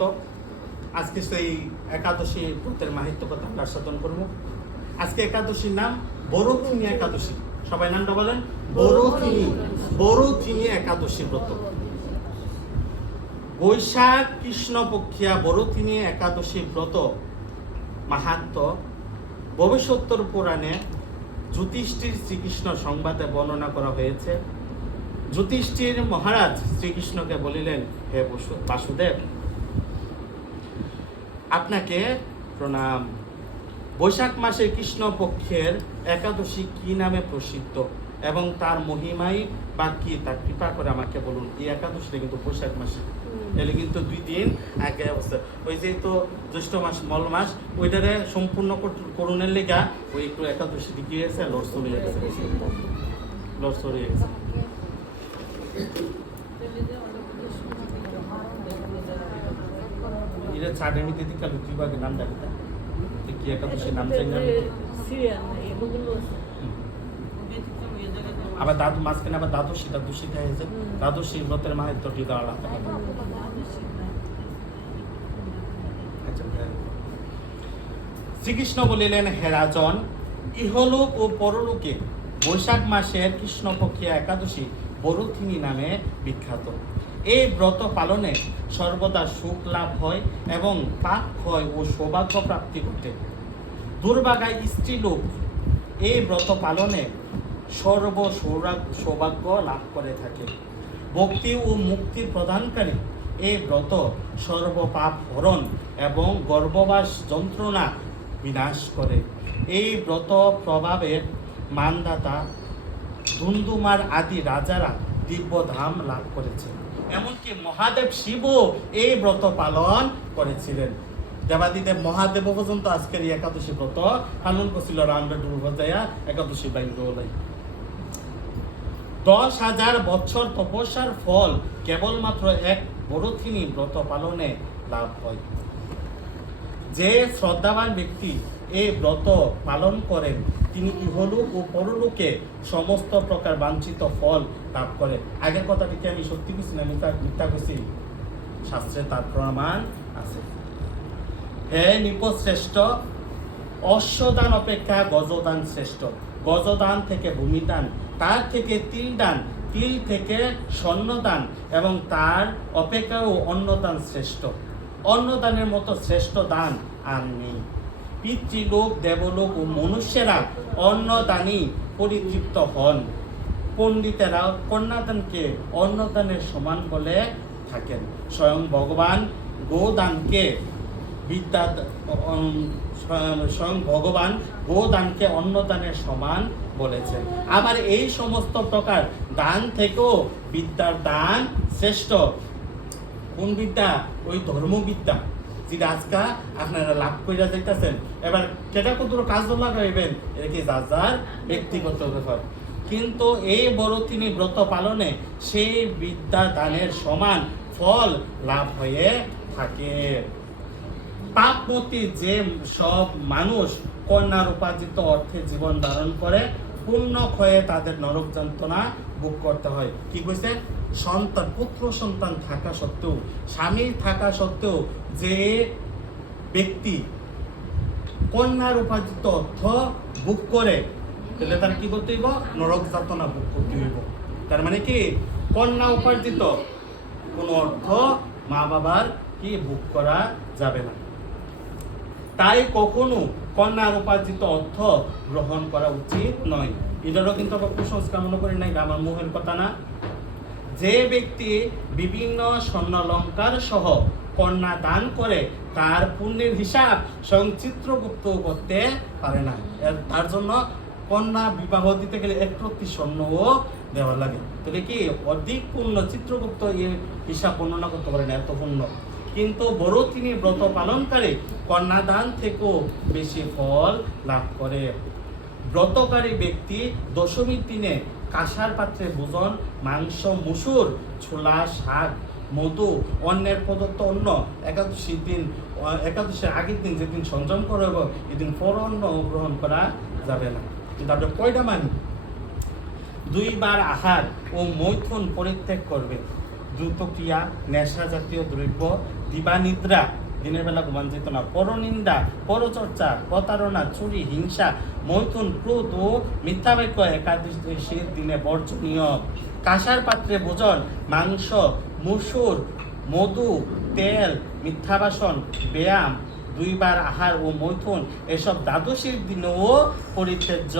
তো আজকে সেই একাদশী ব্রতের মাহাত্ম্য কথা আমরা আস্বাদন করবো। আজকে একাদশীর নাম বরথিনী একাদশী। সবাই নামটা বলেন, বরথিনী একাদশী ব্রত। বৈশাখ কৃষ্ণপক্ষিয়া বরথিনী একাদশী ব্রত মাহাত্ম্য ভবিষ্যোত্তর পুরাণে যুধিষ্ঠির শ্রীকৃষ্ণ সংবাদে বর্ণনা করা হয়েছে। যুধিষ্ঠির মহারাজ শ্রীকৃষ্ণকে বলিলেন, হে বাসুদেব, আপনাকে প্রণাম। বৈশাখ মাসে কৃষ্ণ পক্ষের একাদশী কি নামে প্রসিদ্ধ এবং তার মহিমাই বা কি, তার কৃপা করে আমাকে বলুন। এই একাদশীটা কিন্তু বৈশাখ মাসে, এলে কিন্তু 2 দিন আগে অবস্থা। ওই যে তো জ্যৈষ্ঠ মাস মল মাস, ওইটারে সম্পূর্ণ করুণের লেগা ওই একটু একাদশী দিকে গেছে, লড় হয়ে গেছে। এটা চাটের মধ্যে দিকে লুকিবাগে নাম ডাকতে কি একাদশীর নাম চাই না। আবার দাদু মাঝখানে আবার দ্বাদশী দেওয়া হয়েছে। দ্বাদশী ব্রতের মাহাত্ম্যটি দেওয়া আলাদা। শ্রীকৃষ্ণ বলিলেন, হে রাজন, ইহলোক ও পরলোকে বৈশাখ মাসের কৃষ্ণপক্ষিয়া একাদশী বরথিনী নামে বিখ্যাত। এই ব্রত পালনে সর্বদা সুখ লাভ হয় এবং পাপ ক্ষয় ও সৌভাগ্য প্রাপ্তি ঘটে। দুর্ভাগায় স্ত্রীলোক এই ব্রত পালনে সৌভাগ্য লাভ করে থাকে। ভক্তি ও মুক্তি প্রদানকারী এই ব্রত সর্বপাপ হরণ এবং গর্ভবাস যন্ত্রণা বিনাশ করে। এই ব্রত প্রভাবে মানদাতা, ধুন্ধুমার আদি রাজারা দিব্য ধাম লাভ করেছে। এমনকি মহাদেব শিবও এই ব্রত পালন করেছিলেন। দেবাদিদেব মহাদেব পর্যন্ত আজকের এই একাদশী ব্রত পালন করছিল। রামরা ডুবজায়া একাদশী বাইরে 10,000 বছর তপস্যার ফল কেবলমাত্র এক বরথিনী ব্রত পালনে লাভ হয়। যে শ্রদ্ধাবান ব্যক্তি এই ব্রত পালন করেন তিনি ইহলোক ও পরলোকে সমস্ত প্রকার বাঞ্ছিত ফল লাভ করে। আগের কথাটিকে আমি সত্যি কিছু না মিথ্যা করছি, শাস্ত্রে তার প্রমাণ আছে। হে নৃপশ্রেষ্ঠ, অশ্বদান অপেক্ষা গজদান শ্রেষ্ঠ। গজদান থেকে ভূমিদান, তার থেকে তিলদান, তিল থেকে স্বর্ণদান এবং তার অপেক্ষাও অন্নদান শ্রেষ্ঠ। অন্নদানের মতো শ্রেষ্ঠ দান আর নেই। পিতৃলোক, দেবলোক ও মনুষ্যেরা অন্নদানই পরিতৃপ্ত হন। পণ্ডিতেরা কন্যাদানকে অন্নদানের সমান বলে থাকেন। স্বয়ং ভগবান গোদানকে অন্নদানের সমান বলেছেন। আবার এই সমস্ত প্রকার দান থেকেও বিদ্যার দান শ্রেষ্ঠ। কোন বিদ্যা? ওই ধর্মবিদ্যা, যেটা আজকে আপনারা লাভ করে যাইতেছেন। এবার কেটা কত কাজ লাগাইবেন এটা কি যার যার ব্যক্তিগত ব্যাপার। কিন্তু এই বরথিনী ব্রত পালনে সেই বিদ্যা দানের সমান ফল লাভ হয়ে থাকে। পাপমতী যে সব মানুষ কন্যার উপার্জিত অর্থে জীবন ধারণ করে, পূর্ণ ক্ষয়ে তাদের নরক যন্ত্রণা ভোগ করতে হয়। কি কইছে? সন্তান, পুত্র সন্তান থাকা সত্ত্বেও, স্বামী থাকা সত্ত্বেও যে ব্যক্তি কন্যার উপার্জিত অর্থ ভোগ করে, তাহলে তার কি করতে হইব? নরক যাতনা ভোগ করতে হইব। তার মানে কি, কন্যা উপার্জিত কোনো অর্থ মা বাবার কি ভোগ করা যাবে না। তাই কখনো কন্যার উপার্জিত অর্থ গ্রহণ করা উচিত নয়। এটারও কিন্তু আমরা কুসংস্কার মনে করি নাই, আমার মুখের কথা না। যে ব্যক্তি বিভিন্ন স্বর্ণালঙ্কার সহ কন্যা দান করে তার পুণ্যের হিসাব স্বয়ং চিত্রগুপ্ত করতে পারে না। তার জন্য কন্যা বিবাহ দিতে গেলে 1 স্বর্ণও দেওয়া লাগে। তাহলে কি অধিক পুণ্য চিত্রগুপ্ত এর হিসাব বর্ণনা করতে পারে না, এত পুণ্য। কিন্তু বরথিনী ব্রত পালনকারী কন্যাদান থেকেও বেশি ফল লাভ করে। ব্রতকারী ব্যক্তি দশমীর দিনে কাঁসার পাত্রে ভোজন, মাংস, মুসুর, ছোলা, শাক, মধু, অন্যের প্রদত্ত অন্ন একাদশীর আগের দিন যেদিন সংযম করা হবে এদিন পর অন্ন গ্রহণ করা যাবে না। কিন্তু আমরা কয়টা মানি? 2 বার আহার ও মৈথুন পরিত্যাগ করবে। দ্রুত ক্রিয়া, নেশা জাতীয় দ্রব্য, দিবানিদ্রা, দিনের বেলা ঘুমান যেত না, পরনিন্দা, পরচর্চা, প্রতারণা, চুরি, হিংসা, মৈথুন, ক্রোধ ও মিথ্যা বাক্য একাদশীর দিনে বর্জনীয়। কাঁসার পাত্রে ভোজন, মাংস, মুসুর, মধু, তেল, মিথ্যা বাসন, ব্যায়াম, দুইবার আহার ও মৈথুন এসব দ্বাদশীর দিনেও পরিত্যাজ্য।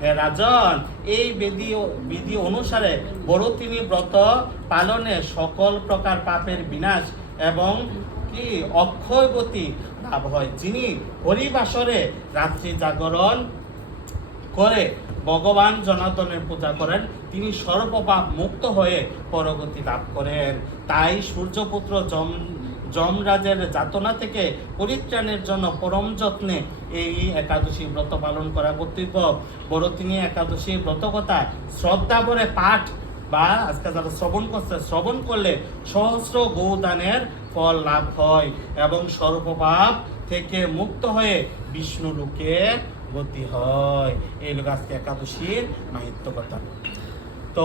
হে রাজন, এই বিধি অনুসারে বড়দিনী ব্রত পালনে সকল প্রকার পাপের বিনাশ এবং কি অক্ষয় গতি লাভ হয়। যিনি হরিবাসরে রাত্রি জাগরণ করে ভগবান জনার্দনের পূজা করেন, তিনি সর্বপাপ মুক্ত হয়ে পরগতি লাভ করেন। তাই সূর্যপুত্র যমরাজের যাতনা থেকে পরিত্রাণের জন্য পরম যত্নে এই একাদশী ব্রত পালন করা কর্তব্য। বড়দিনী একাদশী ব্রত কথা শ্রদ্ধা করে পাঠ বা আজকে যারা শ্রবণ করছে, শ্রবণ করলে সহস্র গৌদানের ফল লাভ হয় এবং সর্বপাপ থেকে মুক্ত হয়ে বিষ্ণু লোকে গতি হয়। এই লোক আজকে একাদশীর মাহিত্য কথা।